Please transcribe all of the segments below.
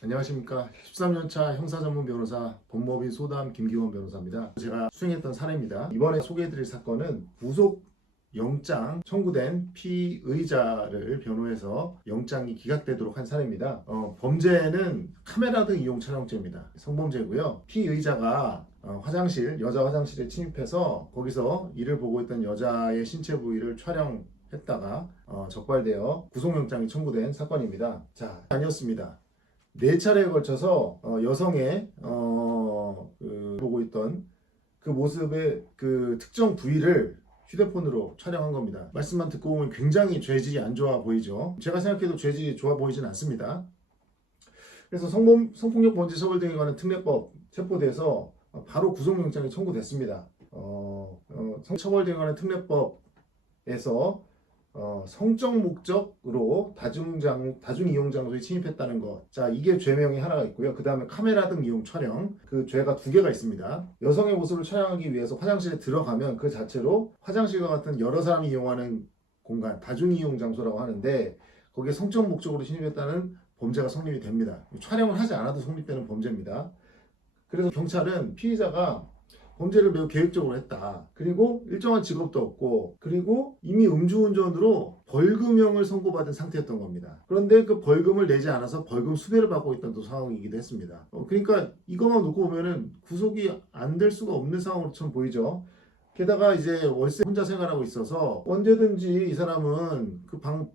안녕하십니까. 13년차 형사전문 변호사 법무법인 소담 김기원 변호사입니다. 제가 수행했던 사례입니다. 이번에 소개해드릴 사건은 구속 영장 청구된 피의자를 변호해서 영장이 기각되도록 한 사례입니다. 범죄는 카메라 등 이용 촬영죄입니다. 성범죄고요. 피의자가 여자 화장실에 침입해서 거기서 이를 보고 있던 여자의 신체 부위를 촬영했다가 적발되어 구속영장이 청구된 사건입니다. 자, 아니었습니다. 4차례에 걸쳐서 여성의 보고 있던 그 모습의 그 특정 부위를 휴대폰으로 촬영한 겁니다. 말씀만 듣고 보면 굉장히 죄질이 안 좋아 보이죠. 제가 생각해도 죄질이 좋아 보이진 않습니다. 그래서 성폭력 범죄 처벌 등에 관한 특례법 체포돼서 바로 구속영장이 청구됐습니다. 성처벌 등에 관한 특례법에서 성적 목적으로 다중이용 장소에 침입했다는 것. 자, 이게 죄명이 하나가 있고요. 그 다음에 카메라 등 이용 촬영. 그 죄가 2개가 있습니다. 여성의 모습을 촬영하기 위해서 화장실에 들어가면 그 자체로 화장실과 같은 여러 사람이 이용하는 공간, 다중이용 장소라고 하는데 거기에 성적 목적으로 침입했다는 범죄가 성립이 됩니다. 촬영을 하지 않아도 성립되는 범죄입니다. 그래서 경찰은 피의자가 범죄를 매우 계획적으로 했다. 그리고 일정한 직업도 없고, 그리고 이미 음주운전으로 벌금형을 선고받은 상태였던 겁니다. 그런데 그 벌금을 내지 않아서 벌금 수배를 받고 있던 또 상황이기도 했습니다. 그러니까 이것만 놓고 보면은 구속이 안 될 수가 없는 상황으로처럼 보이죠. 게다가 이제 월세 혼자 생활하고 있어서 언제든지 이 사람은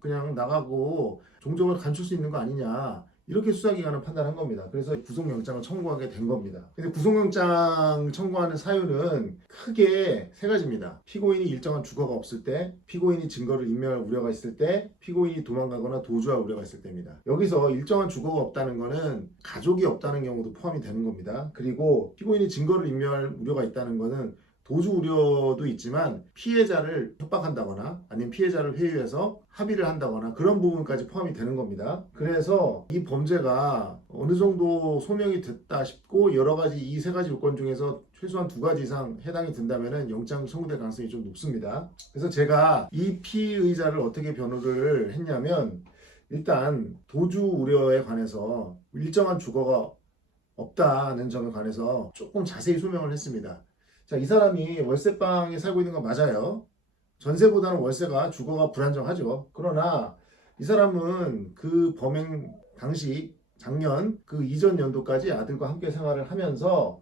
그냥 나가고 종족을 감출 수 있는 거 아니냐. 이렇게 수사기관은 판단한 겁니다. 그래서 구속영장을 청구하게 된 겁니다. 근데 구속영장 청구하는 사유는 크게 3가지입니다. 피고인이 일정한 주거가 없을 때, 피고인이 증거를 인멸할 우려가 있을 때, 피고인이 도망가거나 도주할 우려가 있을 때입니다. 여기서 일정한 주거가 없다는 거는 가족이 없다는 경우도 포함이 되는 겁니다. 그리고 피고인이 증거를 인멸할 우려가 있다는 거는 도주 우려도 있지만 피해자를 협박한다거나 아니면 피해자를 회유해서 합의를 한다거나 그런 부분까지 포함이 되는 겁니다. 그래서 이 범죄가 어느 정도 소명이 됐다 싶고 여러 가지 이 3가지 요건 중에서 최소한 2가지 이상 해당이 된다면 영장 청구될 가능성이 좀 높습니다. 그래서 제가 이 피의자를 어떻게 변호를 했냐면 일단 도주 우려에 관해서 일정한 주거가 없다는 점에 관해서 조금 자세히 소명을 했습니다. 자, 이 사람이 월세방에 살고 있는 건 맞아요. 전세보다는 월세가 주거가 불안정하죠. 그러나 이 사람은 그 범행 당시 작년 그 이전 연도까지 아들과 함께 생활을 하면서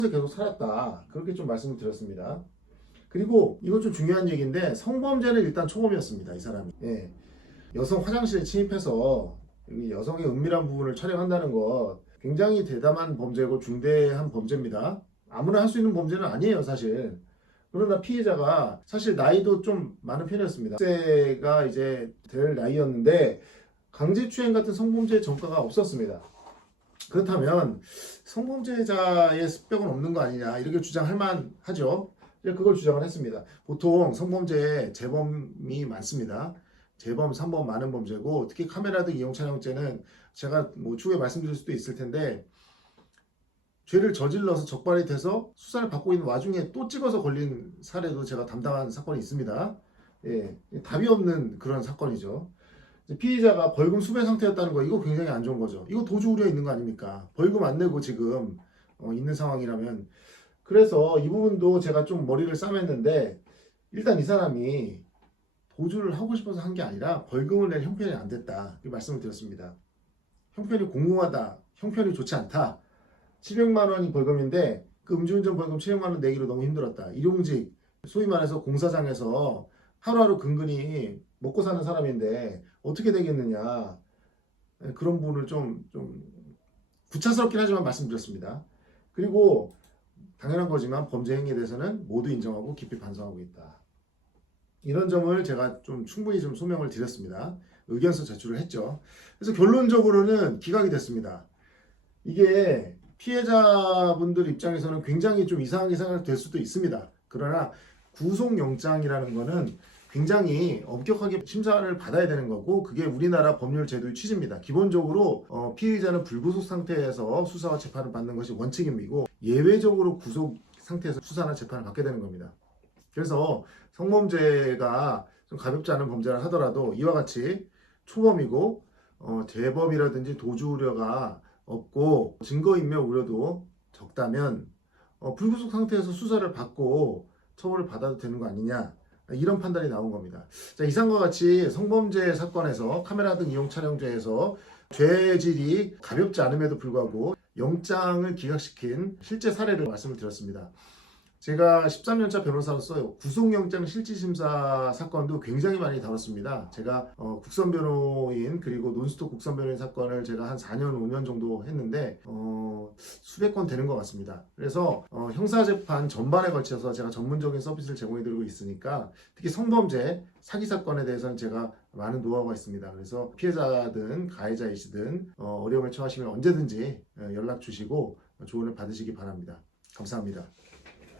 계속 살았다. 그렇게 좀 말씀을 드렸습니다. 그리고 이거 좀 중요한 얘기인데 성범죄는 일단 초범이었습니다. 이 사람이. 예. 여성 화장실에 침입해서 여성의 은밀한 부분을 촬영한다는 것 굉장히 대담한 범죄고 중대한 범죄입니다. 아무나 할 수 있는 범죄는 아니에요, 사실. 그러나 피해자가 사실 나이도 좀 많은 편이었습니다. 10세가 이제 될 나이였는데 강제추행 같은 성범죄 전과가 없었습니다. 그렇다면 성범죄자의 습격은 없는 거 아니냐 이렇게 주장할 만하죠. 그걸 주장을 했습니다. 보통 성범죄에 재범이 많습니다. 재범, 3범 많은 범죄고 특히 카메라 등 이용 촬영죄는 제가 추후에 말씀드릴 수도 있을 텐데 죄를 저질러서 적발이 돼서 수사를 받고 있는 와중에 또 찍어서 걸린 사례도 제가 담당한 사건이 있습니다. 예, 답이 없는 그런 사건이죠. 피의자가 벌금 수배 상태였다는 거 이거 굉장히 안 좋은 거죠. 이거 도주 우려 있는 거 아닙니까? 벌금 안 내고 지금 있는 상황이라면. 그래서 이 부분도 제가 좀 머리를 싸맸는데 일단 이 사람이 도주를 하고 싶어서 한 게 아니라 벌금을 낼 형편이 안 됐다. 이 말씀을 드렸습니다. 형편이 공공하다. 형편이 좋지 않다. 700만 원이 벌금인데 그 음주운전 벌금 700만 원 내기로 너무 힘들었다. 일용직, 소위 말해서 공사장에서 하루하루 근근히 먹고 사는 사람인데 어떻게 되겠느냐. 그런 부분을 좀 구차스럽긴 하지만 말씀드렸습니다. 그리고 당연한 거지만 범죄 행위에 대해서는 모두 인정하고 깊이 반성하고 있다. 이런 점을 제가 좀 충분히 좀 소명을 드렸습니다. 의견서 제출을 했죠. 그래서 결론적으로는 기각이 됐습니다. 이게 피해자분들 입장에서는 굉장히 좀 이상하게 생각될 수도 있습니다. 그러나 구속영장이라는 거는 굉장히 엄격하게 심사를 받아야 되는 거고 그게 우리나라 법률 제도의 취지입니다. 기본적으로 피의자는 불구속 상태에서 수사와 재판을 받는 것이 원칙이고 예외적으로 구속 상태에서 수사나 재판을 받게 되는 겁니다. 그래서 성범죄가 좀 가볍지 않은 범죄를 하더라도 이와 같이 초범이고 재범이라든지 도주 우려가 없고 증거인멸 우려도 적다면 불구속 상태에서 수사를 받고 처벌을 받아도 되는 거 아니냐, 이런 판단이 나온 겁니다. 자, 이상과 같이 성범죄 사건에서 카메라 등 이용 촬영죄에서 죄질이 가볍지 않음에도 불구하고 영장을 기각시킨 실제 사례를 말씀을 드렸습니다. 제가 13년차 변호사로서 구속영장 실질심사 사건도 굉장히 많이 다뤘습니다. 제가 국선 변호인 그리고 논스톱 국선 변호인 사건을 제가 한 4년 5년 정도 했는데 수백 건 되는 것 같습니다. 그래서 형사재판 전반에 걸쳐서 제가 전문적인 서비스를 제공해드리고 있으니까 특히 성범죄 사기 사건에 대해서는 제가 많은 노하우가 있습니다. 그래서 피해자든 가해자이시든 어려움에 처하시면 언제든지 연락 주시고 조언을 받으시기 바랍니다. 감사합니다.